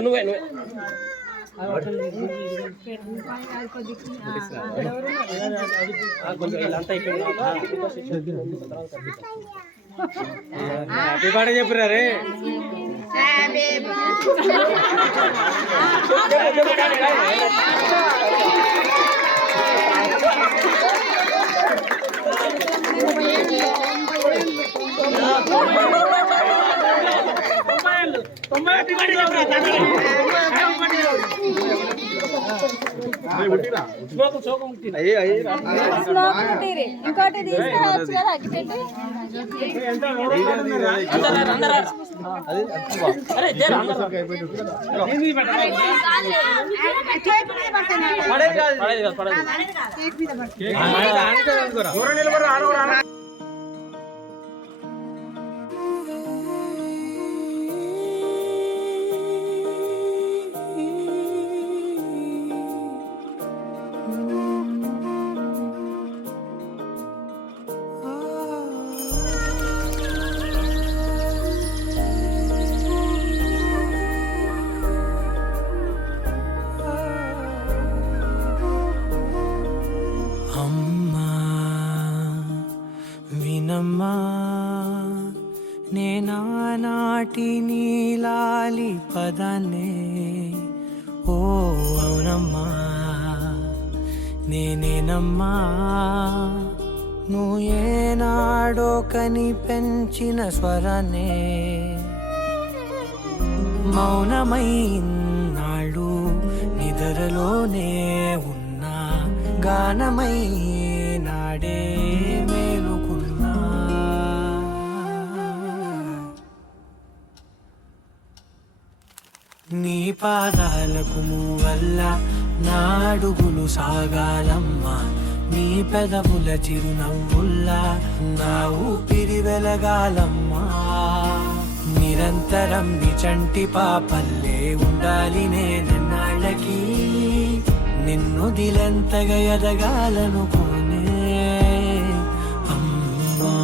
నువ్వే happy birthday చెప్పిరా రే ఇంకోటి తీసుకురావచ్చు కదా అగ్గిపెట్టి నేనానాటి నీలాలి పదాన్నే ఓ అవునమ్మా నేనేనమ్మా నువ్వు ఏనాడో కని పెంచిన స్వరాన్నే మౌనమైనాడు నిద్రలోనే ఉన్నా గానమై నాడే మేలుకున్నా నీ పాదాలకు మూవల్ల నా అడుగులు సాగాలమ్మా నీ పెదవుల చిరునవ్వుల్లా నా ఊపిరి వెలగాలమ్మా నిరంతరం నీ చంటి పాపల్లే ఉండాలి నేనన్నాళ్ళకి నిన్ను దిలెంతగా ఎదగాలనుకోనే అమ్మా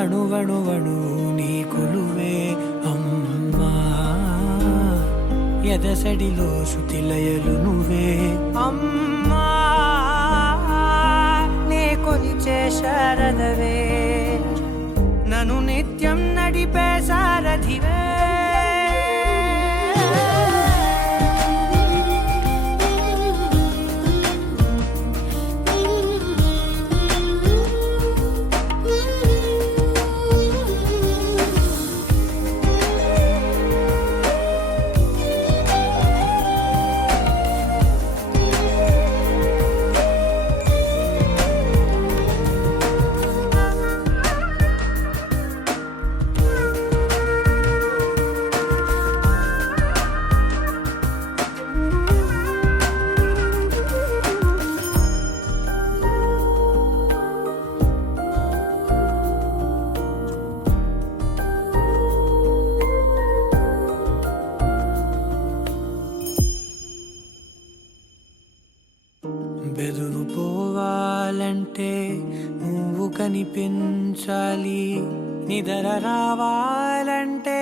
అణువణువణు నీ కొలువే అమ్మా ఎదసడిలో శృతిలయలు నువ్వే అమ్మా నే కొలిచే శారదవే నన్ను నిత్యం నడిపే సారథివే బెదురుపోవాలంటే నువ్వు కనిపించాలి నిద్ర రావాలంటే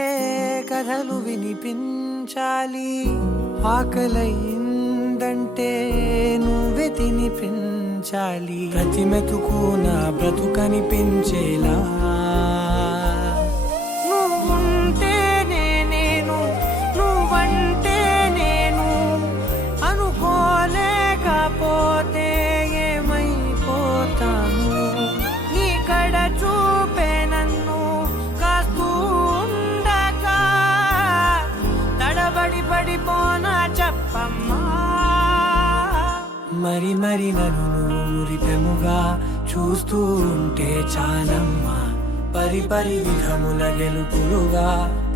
కథలు వినిపించాలి ఆకలైందంటే నువ్వే తినిపించాలి ప్రతి మెతుకు నా బ్రతుకనిపించేలా నువ్వుంటేనే నేను నువ్వంటే నేను అనుకోలేకపోతే ఏమైపోతాను నీ కడ చూపే నన్ను కాస్తూ ఉండక తడబడి పడిపోనా చెప్పమ్మా మరి మరి నన్ను ఊరిపెముగా చూస్తూ ఉంటే చాలమ్మా పరి పరి విధముల గెలుపులుగా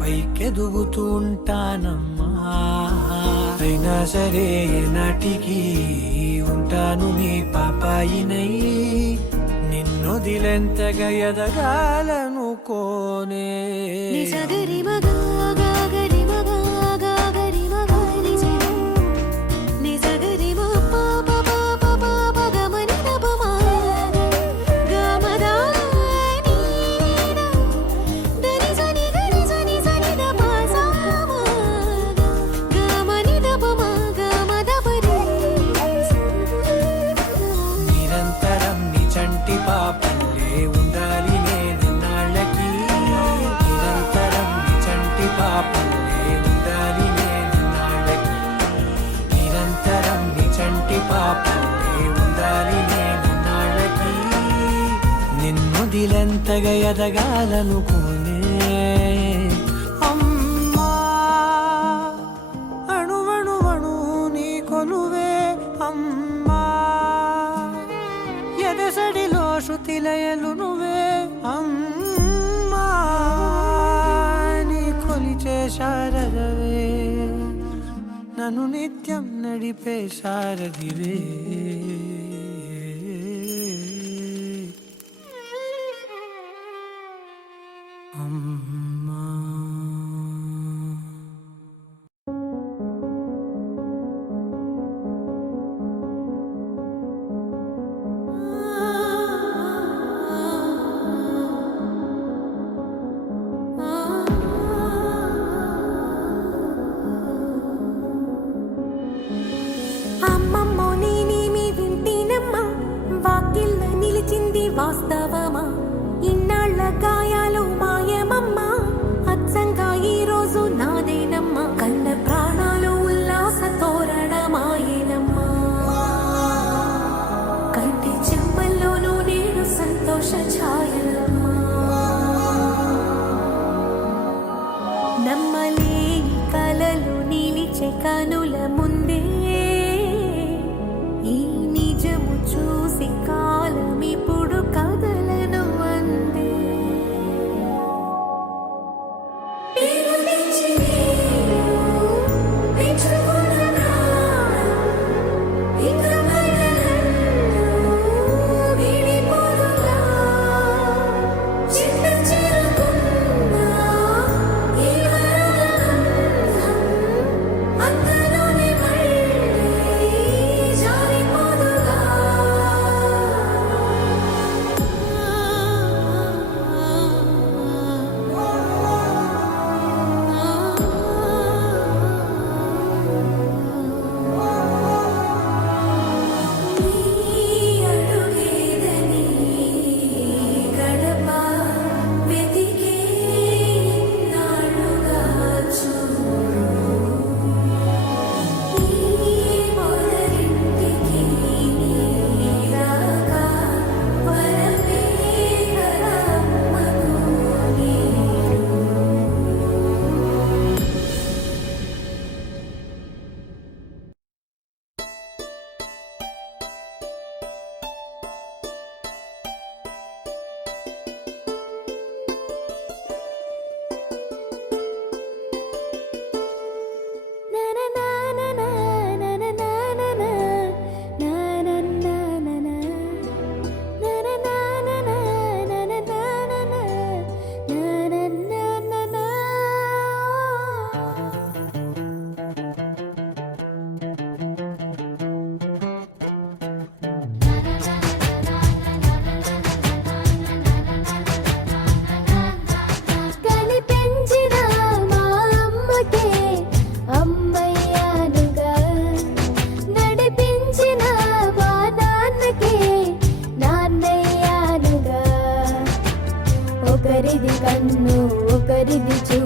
పైకెదుగుతూ ఉంటానమ్మా అయినా సరే నాటికి ఉంటాను నీ పాపాయినై నిన్నొదిలెంతగా ఎదగాలనుకోనే ఇంతగా ఎదగాలనుకోనే అమ్మా అణువణువణు నీ కొలువే అమ్మా ఎదసడిలో శృతిలయలు నువ్వే అమ్మా నీ కొలిచే శారదవే నన్ను నిత్యం నడిపే శారదివే అమ్మా అమ్మమ్మో నేనేమి వింటేనమ్మా వాకిళ్ళ నిలిచింది వాస్తవమా ఇన్నాళ్ళ గాయాలు మాయమమ్మా అచ్చంగా ఈ రోజు నాదేనమ్మా కన్న ప్రాణాలు ఉల్లాస తోరణమాయేనమ్మా కంటి చెమ్మల్లోనూ నేడు సంతోష ఛాయలమ్మా నమ్మలేని కలలు నిలిచే కనుల ముందే ఈ నిజము చూసి కాలం ఇప్పుడు కదలను అందే ఒకరిది కన్ను ఒకరిది చూ